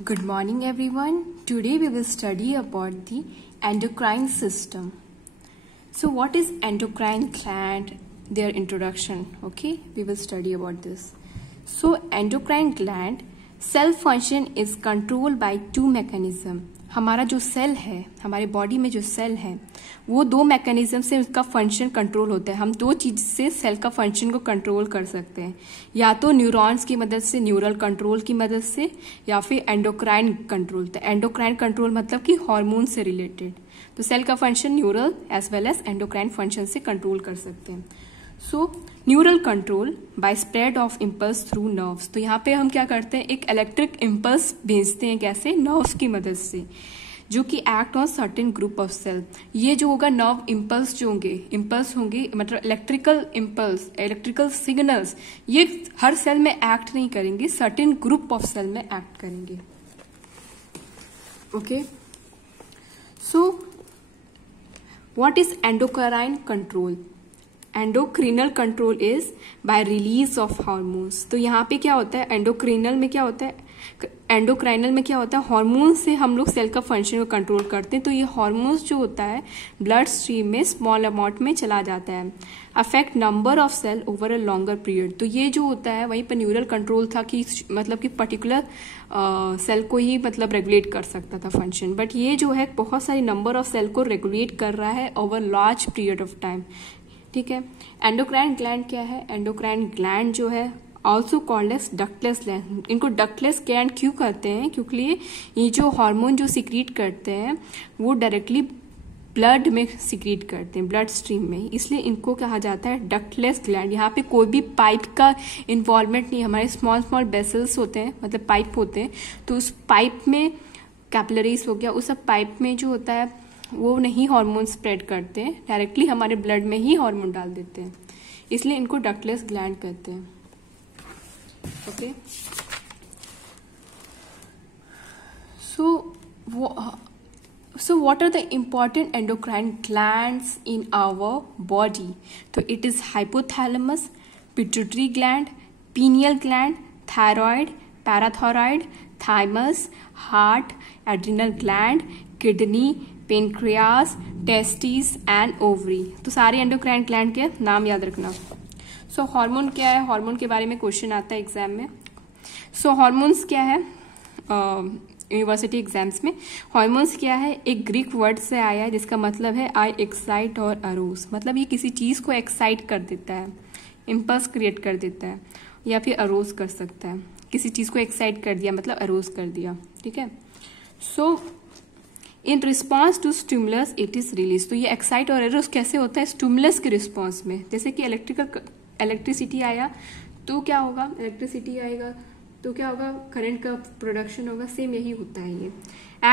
Good morning everyone. Today we will study about the endocrine system. So what is endocrine gland? Their introduction. Okay, we will study about this. So endocrine gland cell function is controlled by two mechanism. हमारा जो cell है, हमारे body में जो cell है, वो दो mechanism से उसका फंक्शन कंट्रोल होता है. हम दो चीज से सेल का फंक्शन को कंट्रोल कर सकते हैं, या तो न्यूरॉन्स की मदद से, न्यूरल कंट्रोल की मदद से, या फिर एंडोक्राइन कंट्रोल. तो एंडोक्राइन कंट्रोल मतलब कि हार्मोन से रिलेटेड. तो सेल का function neural as well as endocrine function से कंट्रोल कर सकते हैं. So neural control by spread of impulse through nerves. तो यहाँ पे हम क्या करते हैं, एक इलेक्ट्रिक इम्पल्स भेजते हैं. कैसे? नर्व्स की मदद से, जो कि act on certain group of cell. ये जो होगा नर्व इम्पल्स जो होंगे, इम्पल्स होंगे मतलब इलेक्ट्रिकल इम्पल्स, इलेक्ट्रिकल सिग्नल्स, ये हर सेल में एक्ट नहीं करेंगे, सर्टेन ग्रुप ऑफ सेल में एक्ट करेंगे. Okay, so what is endocrine control? Endocrinal control is by release of hormones. तो यहाँ पे क्या होता है, एंडोक्रिनल में क्या होता है, एंडोक्राइनल में क्या होता है, हार्मोन से हम लोग सेल का फंक्शन को कंट्रोल करते हैं. तो ये हार्मोन्स जो होता है ब्लड स्ट्रीम में स्मॉल अमाउंट में चला जाता है. Affect number of cell over a longer period. तो ये जो होता है वहीं पर न्यूरल कंट्रोल था कि मतलब कि पर्टिकुलर सेल को ही मतलब रेगुलेट कर सकता था फंक्शन. बट ये जो है बहुत सारी नंबर ऑफ सेल को रेगुलेट कर रहा है over large period of time. ठीक है. एंडोक्राइन ग्लैंड क्या है? एंडोक्राइन ग्लैंड जो है also called as ductless gland. इनको डक्टलेस ग्लैंड क्यों कहते हैं? क्योंकि ये जो हार्मोन जो सिक्रीट करते हैं वो डायरेक्टली ब्लड में सिक्रीट करते हैं, ब्लड स्ट्रीम में, इसलिए इनको कहा जाता है डक्टलेस ग्लैंड. यहाँ पे कोई भी पाइप का इन्वॉल्वमेंट नहीं. हमारे स्मॉल स्मॉल वेसल्स होते हैं, मतलब पाइप होते हैं, तो उस पाइप में कैपिलरीज हो गया, उस सब पाइप में जो होता है वो नहीं हार्मोन स्प्रेड करते हैं, डायरेक्टली हमारे ब्लड में ही हार्मोन डाल देते हैं, इसलिए इनको डक्टलेस ग्लैंड कहते हैं. Okay, so what are the important endocrine glands in our body? So it is hypothalamus, pituitary gland, pineal gland, thyroid, parathyroid, thymus, heart, adrenal gland, kidney, pancreas, testis and ovary. तो सारे endocrine gland के नाम याद रखना. सो hormone क्या है? Hormone के बारे में क्वेश्चन आता है एग्जाम में. सो हार्मोन्स क्या है? यूनिवर्सिटी एग्जाम्स में हार्मोन्स क्या है, एक ग्रीक वर्ड से आया है जिसका मतलब है आई एक्साइट और अरोज. मतलब ये किसी चीज को एक्साइट कर देता है, इम्पल्स क्रिएट कर देता है, या फिर अरोज कर सकता है. किसी चीज को एक्साइट कर दिया मतलब अरोज कर दिया. ठीक है. So in response to stimulus it is release. तो ये एक्साइट और एरोस कैसे होता है? स्टिमुलस के रिस्पॉन्स में. जैसे कि इलेक्ट्रिसिटी आया तो क्या होगा, इलेक्ट्रिसिटी आएगा तो क्या होगा, करंट का प्रोडक्शन होगा. सेम यही होता है. ये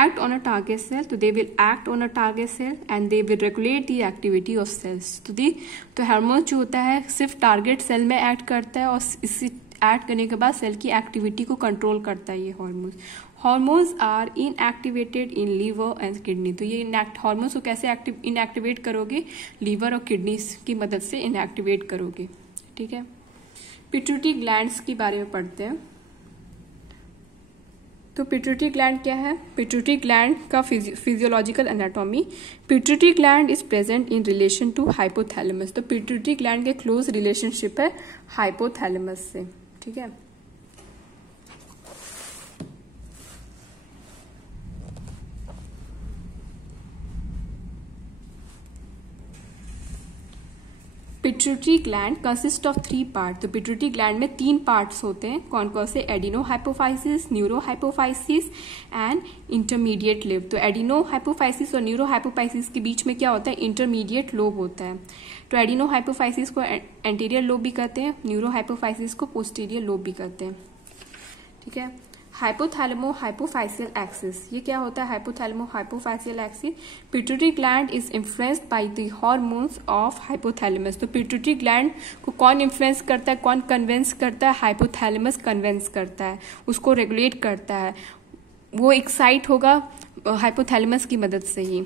act on a target cell, तो they will act on a target cell and they will regulate the activity of cells. तो हार्मोन जो होता है सिर्फ टारगेट सेल में एक्ट करता है और इसी एक्ट करने के बाद सेल की एक्टिविटी को कंट्रोल करता है ये hormones. Hormones are inactivated in liver and kidney. तो ये हार्मोन्स को कैसे इनएक्टिवेट करोगे? लीवर और किडनी की मदद से इनएक्टिवेट करोगे. ठीक है. पिट्यूटरी ग्लैंड्स के बारे में पढ़ते हैं. तो पिट्यूटरी ग्लैंड क्या है? पिट्यूटरी ग्लैंड का physiological anatomy. Pituitary gland is present in relation to hypothalamus. तो पिट्यूटरी ग्लैंड के क्लोज रिलेशनशिप है हाइपोथैलेमस से. ठीक है. Pituitary gland consist of 3 part. तो पिट्यूटरी ग्लैंड में 3 पार्ट्स होते हैं. कौन कौन से? Adeno hypophysis, neuro hypophysis and intermediate lobe. तो एडिनो हाइपोफाइसिस और न्यूरो हाइपोफाइसिस के बीच में क्या होता है? इंटरमीडिएट लोब होता है. तो एडिनो हाइपोफाइसिस को एंटीरियर लोब भी कहते हैं, न्यूरो हाइपोफाइसिस को पोस्टीरियर लोब भी कहते हैं. ठीक है. Hypothalamo hypophyseal axis. ये क्या होता है? Hypothalamo hypophyseal axis. Pituitary gland is influenced by the hormones of hypothalamus. तो पिट्यूटरी ग्लैंड को कौन इन्फ्लुएंस करता है, कौन कन्वेंस करता है? हाइपोथैलेमस कन्वेंस करता है, उसको रेगुलेट करता है. वो एक्साइट होगा हाइपोथैलेमस की मदद से ही.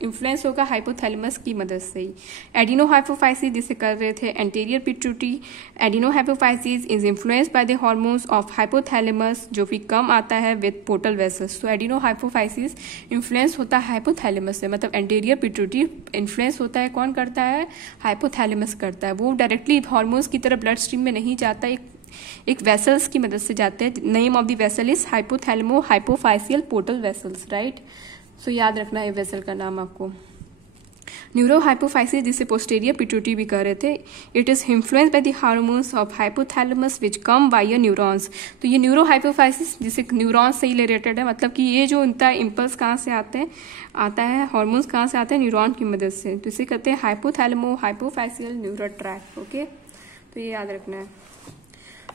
इन्फ्लुएंस होगा हाइपोथैलेमस की मदद से ही। एडिनोहाइपोफाइसिस जिसे कर रहे थे anterior pituitary, adenohypophysis is influenced by the hormones of hypothalamus जो भी कम आता है विद पोर्टल वेसल्स। तो एडिनोहाइपोफाइसिस इन्फ्लुएंस होता है हाइपोथैलेमस से, मतलब एंटीरियर पिट्यूटरी इन्फ्लुएंस होता है, कौन करता है, हाइपोथैलेमस करता है। वो डायरेक्टली हार्मोन्स की तरह ब्लड स्ट्रीम में नहीं जाता, एक वेसल्स की मदद से जाते हैं। Name of the vessel is hypothalamo hypophyseal portal vessels, right. So याद रखना है वेसल का नाम आपको। न्यूरोहाइपोफाइसिस जिसे पोस्टीरियर पिट्यूटरी भी कह रहे थे, it is influenced by the hormones of hypothalamus which come via neurons. तो ये न्यूरोहाइपोफाइसिस जिसे न्यूरॉन्स से ही रिलेटेड है, मतलब कि ये जो उनका इम्पल्स कहाँ से आते हैं, आता है हार्मोन्स कहाँ से आते हैं, न्यूरॉन की मदद से। तो इसे कहते हैं hypothalamo hypophyseal neuro tract. Okay, तो ये याद रखना है।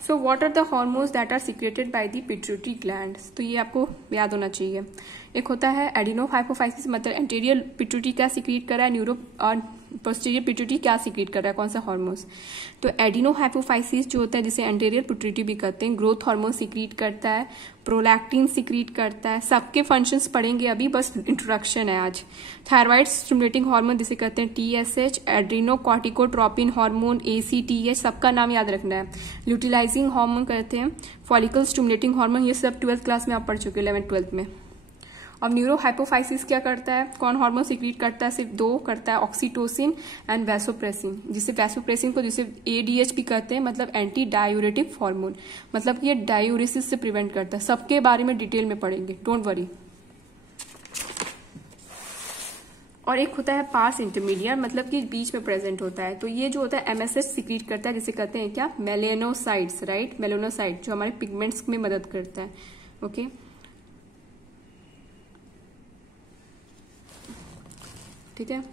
So what are the hormones that are secreted by the pituitary glands, तो ये आपको याद होना चाहिए। एक होता है एडिनोहाइपोफाइसिस, मतलब एंटीरियर पिट्यूटरी क्या सीक्रेट कर रहा है, न्यूरो और पोस्टीरियर पिट्यूटरी क्या सीक्रेट कर रहा है, कौन सा हार्मोन्स। तो एडिनोहाइपोफाइसिस जो होता है जिसे एंटीरियर पिट्यूटरी भी कहते हैं, ग्रोथ हार्मोन सीक्रेट करता है, प्रोलैक्टिन सीक्रेट करता है। सबके फंक्शंस पढ़ेंगे अभी, बस इंट्रोडक्शन है आज। थायराइड स्टिमुलेटिंग हार्मोन जिसे कहते हैं TSH, एड्रीनोकॉर्टिकोट्रोपिन हार्मोन ACTH, सबका नाम याद रखना है। ल्यूटिलाइजिंग हार्मोन कहते हैं, फॉलिकल स्टिमुलेटिंग हार्मोन, ये सब 12th क्लास में आप पढ़ चुके, 11th 12th में। अब न्यूरोहाइपोफाइसिस क्या करता है, कौन हार्मोन सीक्रेट करता है, सिर्फ दो करता है, ऑक्सीटोसिन एंड वैसोप्रेसिन। जिसे वैसोप्रेसिन को जिसे ADH भी कहते हैं, मतलब एंटी डायूरेटिक हार्मोन, मतलब ये डायूरेसिस से प्रिवेंट करता है। सबके बारे में डिटेल में पढ़ेंगे, डोंट वरी। और एक होता है पार्स इंटरमीडिएट, मतलब कि बीच में प्रेजेंट होता है। तो ये जो होता है MSH सीक्रेट करता है, जिसे कहते हैं क्या, मेलेनोसाइट्स, राइट। मेलेनोसाइट जो हमारे पिगमेंट्स में मदद करता है। ओके, ठीक है।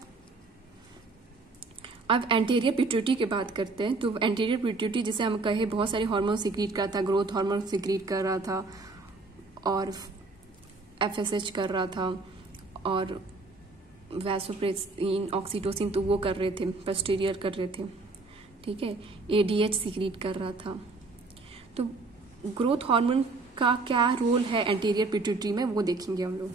अब एंटीरियर पिट्यूटरी की बात करते हैं। तो एंटीरियर पिट्यूटरी जिसे हम कहे बहुत सारे हार्मोन सीक्रेट करता था, ग्रोथ हार्मोन सीक्रेट कर रहा था और FSH कर रहा था और वैसोप्रेसिन, ऑक्सीटोसिन तो वो कर रहे थे, पोस्टीरियर कर रहे थे, ठीक है। ADH सीक्रेट कर रहा था। तो ग्रोथ हार्मोन का क्या रोल है एंटीरियर पिट्यूटरी में, वो देखेंगे हम लोग।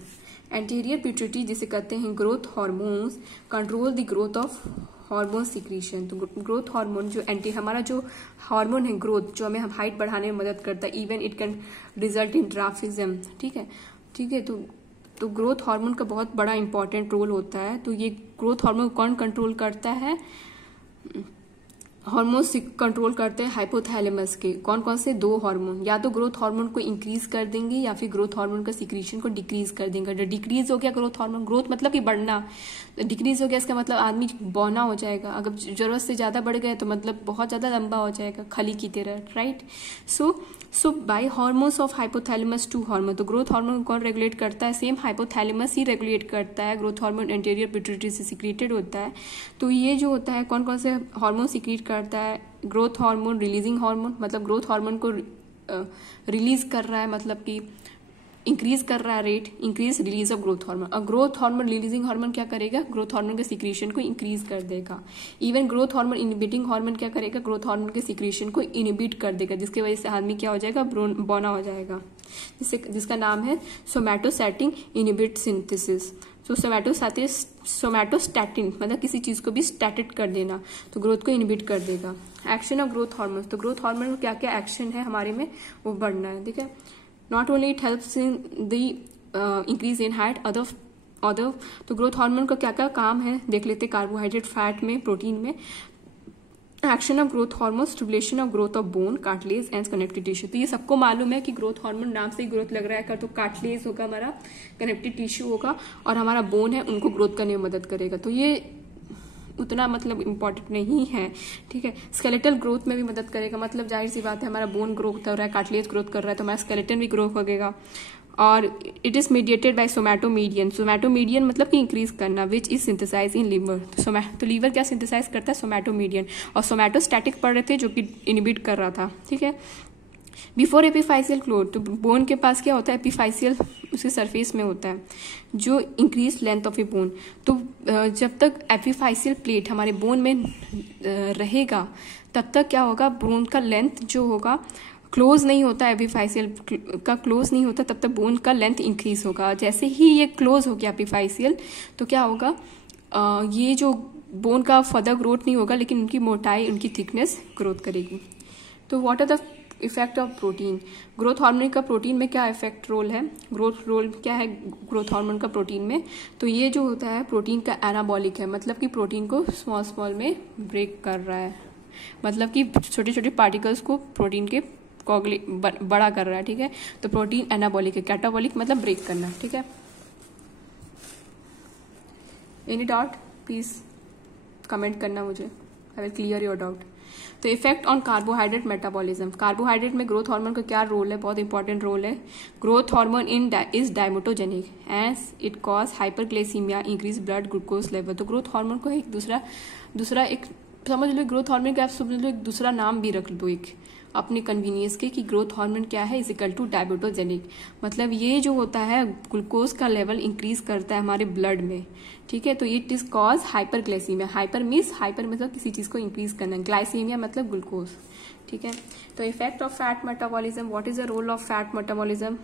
एंटीरियर पिट्यूटरी जिसे कहते हैं growth hormones control the growth of hormone secretion. तो ग्रोथ हार्मोन जो हमारा जो हार्मोन है ग्रोथ, जो हमें हाइट बढ़ाने में मदद करता है, even it can result in dwarfism, ठीक है, ठीक है। तो ग्रोथ हार्मोन का बहुत बड़ा इंपॉर्टेंट रोल होता है। तो ये ग्रोथ हार्मोन कौन कंट्रोल करता है, हार्मोन्स कंट्रोल करते हैं हाइपोथैलेमस के। कौन कौन से, दो हार्मोन, या तो ग्रोथ हार्मोन को इंक्रीज कर देंगे या फिर ग्रोथ हार्मोन का सीक्रेशन को डिक्रीज कर देंगे। जब डिक्रीज हो गया ग्रोथ हार्मोन, ग्रोथ मतलब कि बढ़ना, डिक्रीज हो गया इसका मतलब आदमी बौना हो जाएगा। अगर जरूरत से ज्यादा बढ़ गया तो मतलब बहुत ज्यादा लंबा हो जाएगा, खली की तरह, right. So by hormones of hypothalamus to hormone. तो ग्रोथ हार्मोन कौन रेगुलेट करता है, सेम हाइपोथैलेमस ही रेगुलेट करता है। ग्रोथ हार्मोन एंटीरियर पिट्यूटरी से सीक्रेटेड होता है। तो ये जो होता है कौन कौन से हार्मोन सीक्रेट करता है, ग्रोथ हार्मोन, रिलीजिंग हार्मोन, मतलब ग्रोथ हार्मोन को रिलीज कर रहा है, मतलब कि इंक्रीज कर रहा है rate, increase release of growth hormone. और ग्रोथ हार्मोन रिलीजिंग हार्मोन क्या करेगा, ग्रोथ हार्मोन के सीक्रेशन को इंक्रीज कर देगा। Even growth hormone inhibiting hormone क्या करेगा, ग्रोथ हार्मोन के सीक्रेशन को इनहिबिट कर देगा, जिसकी वजह से आदमी क्या हो जाएगा, बौना हो जाएगा, जिसका नाम है सोमैटोस्टैटिन इनहिबिट सिंथेसिस। तो सोमैटोस्टैटिन मतलब किसी चीज को भी स्टैटिक कर देना, तो ग्रोथ को इनहिबिट कर देगा। एक्शन ऑफ ग्रोथ हार्मोन, तो ग्रोथ हार्मोन का क्या क्या एक्शन है हमारे में, वो बढ़ना है, ठीक है। Not only it helps in the increase in height, other तो ग्रोथ हार्मोन का क्या क्या काम है देख लेते, कार्बोहाइड्रेट, फैट में, प्रोटीन में। Action of growth hormone, stimulation of growth of bone, cartilage and connective tissue. तो ये सबको मालूम है कि ग्रोथ हार्मोन नाम से ही ग्रोथ लग रहा है, तो कार्टिलेज होगा हमारा, कनेक्टिव टिश्यू होगा और हमारा बोन है, उनको ग्रोथ करने में मदद करेगा। तो ये उतना मतलब इम्पोर्टेंट नहीं है, ठीक है। स्केलेटल ग्रोथ में भी मदद करेगा, मतलब जाहिर सी बात है हमारा बोन ग्रोथ कर रहा है, कार्टिलेज ग्रोथ कर रहा है, तो हमारा स्केलेटन भी ग्रोथ होगा। और it is mediated by somatomedin. Somatomedin मतलब कि इंक्रीज करना, which is synthesise in liver. तो लीवर क्या सिंथेसाइज करता है, सोमैटोमीडियन। और सोमैटोस्टैटिक पढ़ रहे थे जो कि इनहिबिट कर रहा था, ठीक है। बिफोर एपिफाइसियल क्लोथ, तो बोन के पास क्या होता है, एपिफाइसियल उसके सरफेस में होता है जो increase length of A bone. तो जब तक एपिफाइसियल प्लेट हमारे बोन में रहेगा तब तक क्या होगा, बोन का लेंथ जो होगा क्लोज नहीं होता, एपिफाइसियल का क्लोज नहीं होता, तब तक बोन का लेंथ इंक्रीज होगा। जैसे ही ये क्लोज हो गया एपिफाइसियल तो क्या होगा, ये जो बोन का फर्दर ग्रोथ नहीं होगा, लेकिन उनकी मोटाई, उनकी थिकनेस ग्रोथ करेगी। तो what are the effect of protein? Growth hormone का प्रोटीन में क्या इफेक्ट रोल है, ग्रोथ रोल क्या है ग्रोथ हार्मोन का प्रोटीन में? तो ये जो होता है प्रोटीन का एनाबॉलिक है, मतलब कि प्रोटीन को स्मॉल स्मॉल में ब्रेक कर रहा है, मतलब कि छोटे छोटे पार्टिकल्स को प्रोटीन के बड़ा कर रहा है, ठीक है। तो प्रोटीन एनाबॉलिक है, कैटाबॉलिक मतलब ब्रेक करना, ठीक है। एनी डाउट प्लीज कमेंट करना मुझे, I will clear your doubt. तो effect on carbohydrate metabolism, carbohydrate में ग्रोथ हार्मोन का क्या रोल है? बहुत इंपॉर्टेंट रोल है। Growth hormone is diabetogenic as it cause hyperglycaemia, increase blood glucose level. तो ग्रोथ हार्मोन को एक दूसरा एक समझ लो, ग्रोथ हार्मोन का आप समझ लो एक दूसरा नाम भी रख दो एक अपने कन्वीनियंस के, कि ग्रोथ हार्मोन क्या है, इज इक्वल टू डायबेटोजेनिक। मतलब ये जो होता है ग्लूकोज का लेवल इंक्रीज करता है हमारे ब्लड में, ठीक है। तो it is cause hyperglycaemia, hyper मतलब किसी चीज को इंक्रीज करना, ग्लाइसीमिया मतलब ग्लूकोज, ठीक है। तो effect of fat metabolism, what is the role of fat metabolism?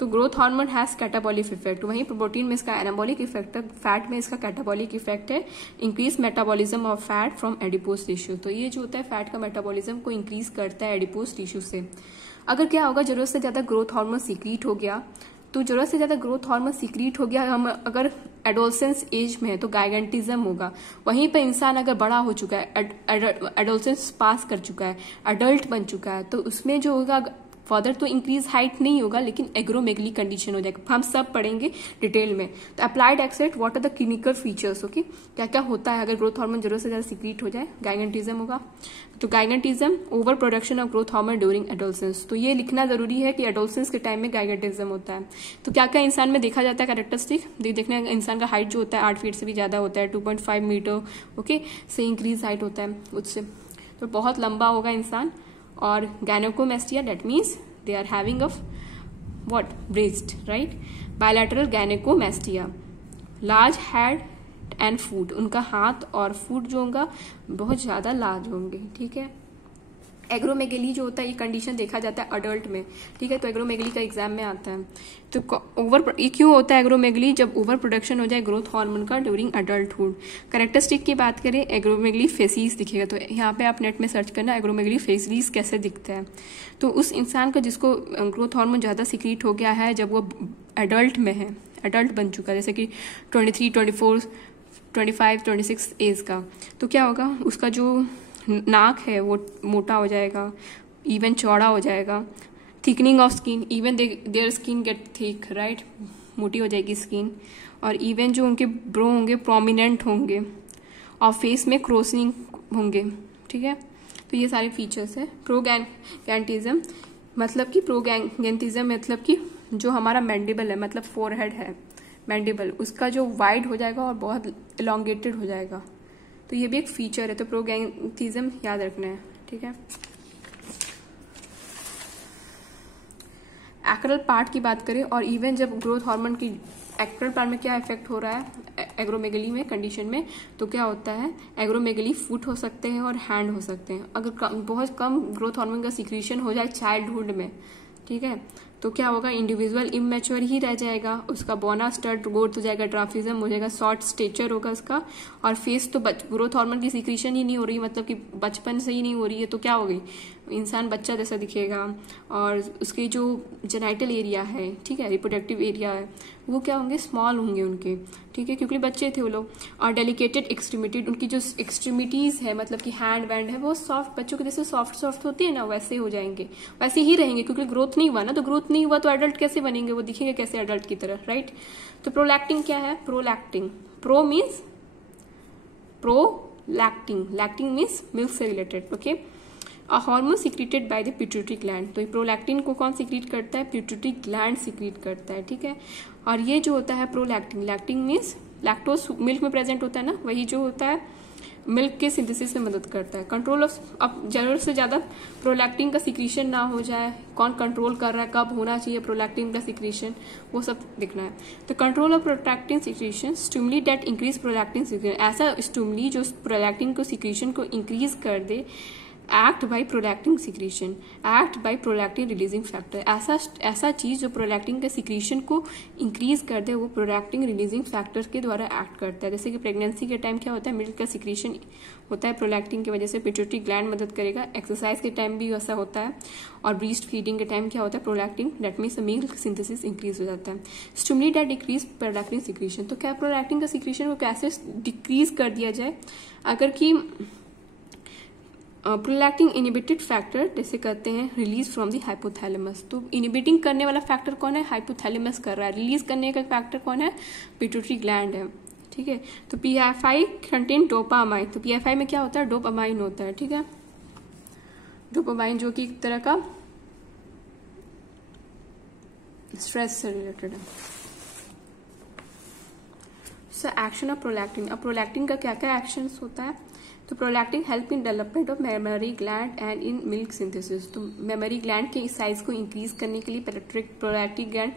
तो growth hormone has catabolic effect, वहीं प्रोटीन में इसका एनाबॉलिक इफेक्ट है, फैट में इसका कैटाबॉलिक इफेक्ट है, increase metabolism of fat from adipose tissue. तो ये जो होता है फैट का मेटाबॉलिज्म को इंक्रीज करता है एडिपोज टिश्यू से। अगर क्या होगा, जरूरत से ज्यादा ग्रोथ हार्मोन सीक्रीट हो गया, तो जरूरत से ज्यादा ग्रोथ हार्मोन सीक्रीट हो गया, हम अगर एडोलसेंस एज में है तो गाइगेंटिज्म होगा। वहीं पर इंसान अगर बड़ा हो चुका है, एडोलसेंस पास कर चुका है, अडल्ट बन चुका है, तो उसमें जो होगा फर्दर तो इंक्रीज हाइट नहीं होगा, लेकिन एग्रोमेगली कंडीशन हो जाएगा। हम सब पढ़ेंगे डिटेल में। तो अप्लाइड एक्सेट, what are the clinical features, okay, क्या क्या होता है अगर ग्रोथ हार्मोन जरूरत से ज्यादा सीक्रेट हो जाए? गाइगेंटिज्म होगा। तो gigantism, over production of growth hormone during adolescence. तो ये लिखना जरूरी है कि एडोलसेंस के टाइम में गाइगेंटिज्म होता है। तो क्या क्या इंसान में देखा जाता है कैरेक्टरिस्टिक? देखने इंसान का हाइट जो होता है 8 फीट से भी ज्यादा होता है, 2.5 मीटर, ओके, से इंक्रीज हाइट होता है उससे। तो बहुत लंबा होगा इंसान। और gynecomastia, that means they are having of what, breast, right? Bilateral gynecomastia, large head and foot, उनका हाथ और फुट जो होगा बहुत ज्यादा लार्ज होंगे, ठीक है। एग्रोमेगली जो होता है ये कंडीशन देखा जाता है अडल्ट में, ठीक है। तो एग्रोमेगली का एग्जाम में आता है। तो ये क्यों होता है एग्रोमेगली? जब ओवर प्रोडक्शन हो जाए ग्रोथ हार्मोन का ड्यूरिंग अडल्टहुड। कैरेक्टरिस्टिक की बात करें, एग्रोमेगली फेसिस दिखेगा। तो यहाँ पे आप नेट में सर्च करना एग्रोमेगली फेसिस कैसे दिखता है। तो उस इंसान का जिसको ग्रोथ हार्मोन ज्यादा सीक्रेट हो गया है, जब वो एडल्ट में है, एडल्ट बन चुका है, जैसे कि 23, 24, 25, 26 एज का, तो क्या होगा, उसका जो नाक है वो मोटा हो जाएगा, इवन चौड़ा हो जाएगा। Thickening of skin, even their skin get thick, right, मोटी हो जाएगी स्किन। और इवन जो उनके ब्रो होंगे प्रोमिनेंट होंगे, और फेस में क्रोसिंग होंगे, ठीक है। तो ये सारे फीचर्स है। प्रोगैंटिज्म मतलब कि प्रोगैंटिज्म मतलब कि जो हमारा मैंडिबल है, मतलब फोरहेड है मैंडिबल, उसका जो वाइड हो जाएगा और बहुत इलोंगेटेड हो जाएगा। तो ये भी एक फीचर है। तो प्रोगैंटिज्म याद रखना है, ठीक है। एक्रल पार्ट की बात करें, और इवन जब ग्रोथ हार्मोन की एक्रल पार्ट में क्या इफेक्ट हो रहा है एग्रोमेगली में कंडीशन में, तो क्या होता है, एग्रोमेगली फुट हो सकते हैं और हैंड हो सकते हैं। अगर बहुत कम ग्रोथ हार्मोन का सिक्रीशन हो जाए चाइल्डहुड में, ठीक है, तो क्या होगा, इंडिविजुअल इमेच्योर ही रह जाएगा, उसका बोना स्टर्ट ग्रोथ हो जाएगा, ड्राफिज्म हो जाएगा, शॉर्ट स्टेचर होगा उसका। और फेस तो ग्रोथ हार्मोन की सिक्रीशन ही नहीं हो रही, मतलब कि बचपन से ही नहीं हो रही है, तो क्या हो गई, इंसान बच्चा जैसा दिखेगा। और उसके जो जेनाइटल एरिया है, ठीक है, रिप्रोडक्टिव एरिया है, वो क्या होंगे, स्मॉल होंगे उनके, ठीक है, क्योंकि बच्चे थे वो लोग। और डेलिकेटेड एक्सट्रीमिटी, उनकी जो एक्सट्रीमिटीज है, मतलब कि हैंड वैंड है, वो सॉफ्ट, बच्चों के जैसे सॉफ्ट होती है ना, वैसे हो जाएंगे, वैसे ही रहेंगे, क्योंकि ग्रोथ नहीं हुआ ना। तो ग्रोथ नहीं हुआ तो एडल्ट कैसे बनेंगे, वो दिखेंगे कैसे एडल्ट की तरह, राइट। तो प्रोलैक्टिन क्या है, prolactin, pro means prolactin, lactin means milk से related, okay. A hormone secreted by the pituitary gland. तो ये प्रोलैक्टिन को कौन सीक्रेट करता है, पिट्यूटरी ग्लैंड सीक्रेट करता है, ठीक है। और ये जो होता है prolactin, lactin means lactose milk में प्रेजेंट होता है ना, वही जो होता है मिल्क के सिंथेसिस में मदद करता है। कंट्रोल ऑफ, अब जरूरत से ज्यादा प्रोलैक्टिन का सिक्रीशन ना हो जाए, कौन कंट्रोल कर रहा है, कब होना चाहिए प्रोलैक्टिन का सिक्रीशन, वो सब देखना है। तो control of prolactin secretion, stimuli that increase prolactin secretion, ऐसा स्टिमुली जो प्रोलैक्टिन को सिक्रीशन को इंक्रीज कर they act by prolactin secretion, act by prolactin releasing factor, ऐसा चीज जो प्रोलैक्टिन के सिक्रीशन को इंक्रीज कर दे वो प्रोलैक्टिन रिलीजिंग फैक्टर के द्वारा एक्ट करता है। जैसे कि प्रेगनेंसी के टाइम क्या होता है, मिल्क का सिक्रीशन होता है प्रोलैक्टिन की वजह से, पिट्यूटरी ग्लैंड मदद करेगा। एक्सरसाइज के टाइम भी ऐसा होता है, और ब्रीस्ट फीडिंग के टाइम क्या होता है, prolactin that means milk synthesis increase हो जाता है। Stimuli that decrease prolactin secretion, तो क्या प्रोलैक्टिन का सिक्रीशन को कैसे डिक्रीज कर दिया जाए, अगर कि प्रोलैक्टिन इनिबिटेड फैक्टर जैसे कहते हैं रिलीज फ्रॉम द हाइपोथैलेमस, तो इनिबिटिंग करने वाला फैक्टर कौन है, हाइपोथैलेमस कर रहा है, रिलीज करने का फैक्टर कौन है, पिट्यूटरी ग्लैंड है। ठीक है, तो PFI कंटेन डोपामाइन, तो PFI में क्या होता है, डोपामाइन होता है। ठीक है, डोपामाइन जो कि एक तरह का स्ट्रेस से रिलेटेड है। एक्शन ऑफ प्रोलैक्टिन, अब प्रोलैक्टिन का क्या क्या एक्शन होता है, तो prolactin help in development of memory gland and in milk synthesis, तो मेमोरी ग्लैंड के साइज को इंक्रीज करने के लिए प्रोलैक्टिन ग्लैंड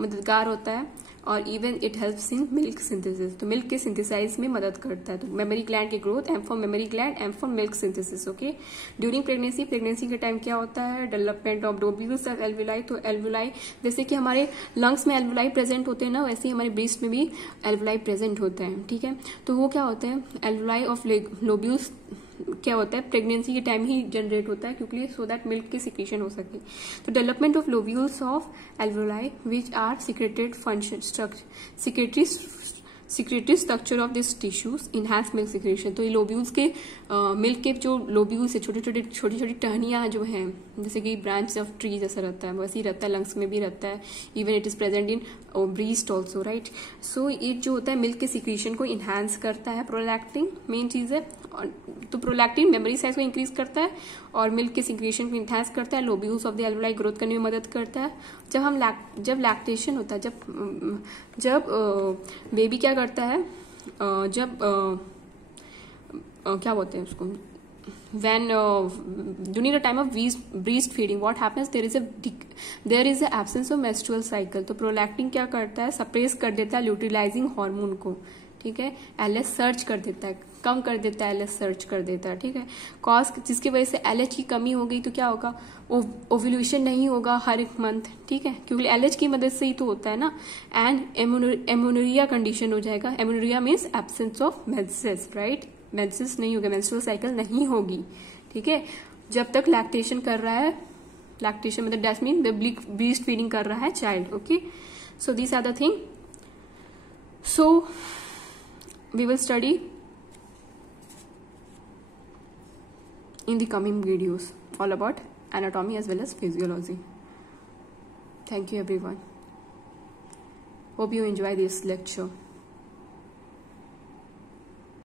मददगार होता है, और even it helps in milk synthesis, तो मिल्क के सिंथेसाइज में मदद करता है। तो मेमोरी ग्लैंड की growth, M for memory gland, M for milk synthesis. Okay, during pregnancy के टाइम क्या होता है, development of lobules of alveoli, तो एल्वुलाई जैसे कि हमारे लंग्स में एल्वुलाई प्रेजेंट होते हैं ना, वैसे ही हमारे ब्रेस्ट में भी एल्वुलाई प्रेजेंट होते हैं। ठीक है, तो वो क्या होते हैं, एल्वुलाई ऑफ लोब्यूल्स क्या होता है, प्रेगनेंसी के टाइम ही जनरेट होता है, क्योंकि सो दैट मिल्क की सिक्रीशन हो सके। तो development of lobules of alveoli which are secreted function secretory structure of this tissues enhance milk secretion, तो ये लोब्यूल्स के मिल्क के जो लोब्यूल्स है, छोटी छोटी टहनियां जो हैं, जैसे कि ब्रांच ऑफ ट्री जैसा रहता है वैसे ही रहता है, लंग्स में भी रहता है, even it is present in breast also, right. So ये जो होता है मिल्क के सिक्रीशन को इनहैंस करता है, प्रोलैक्टिन मेन चीज है। तो प्रोलैक्टिन मेमोरी साइज को इंक्रीज करता है और मिल्क के सिक्रीशन को इनहैंस करता है, lobules of the alveoli growth करने में मदद करता है। जब लैक्टेशन होता है, जब बेबी क्या करता है, क्या बोलते हैं उसको, when during the time of breast feeding what happens, there is a absence of menstrual cycle, तो प्रोलैक्टिन क्या करता है, सप्रेस कर देता है ल्यूटिलाइजिंग हार्मोन को। ठीक है, LH सर्च कर देता है, कम कर देता है, LH सर्च कर देता है। ठीक है, कॉज जिसकी वजह से LH की कमी हो गई तो क्या होगा, ओव्यूलेशन नहीं होगा हर एक मंथ। ठीक है, क्योंकि LH की मदद से ही तो होता है ना। एंड एमोनोरिया कंडीशन हो जाएगा, amenorrhoea means absence of menses, right, menses नहीं होगा, मेंस्ट्रुअल साइकिल नहीं होगी। ठीक है, जब तक लैक्टेशन कर रहा है, लैक्टेशन मतलब दैट मीन ब्रेस्ट फीडिंग कर रहा है child. Okay, so this are the thing, so we will study in the coming videos all about anatomy as well as physiology. Thank you everyone. Hope you enjoy this lecture.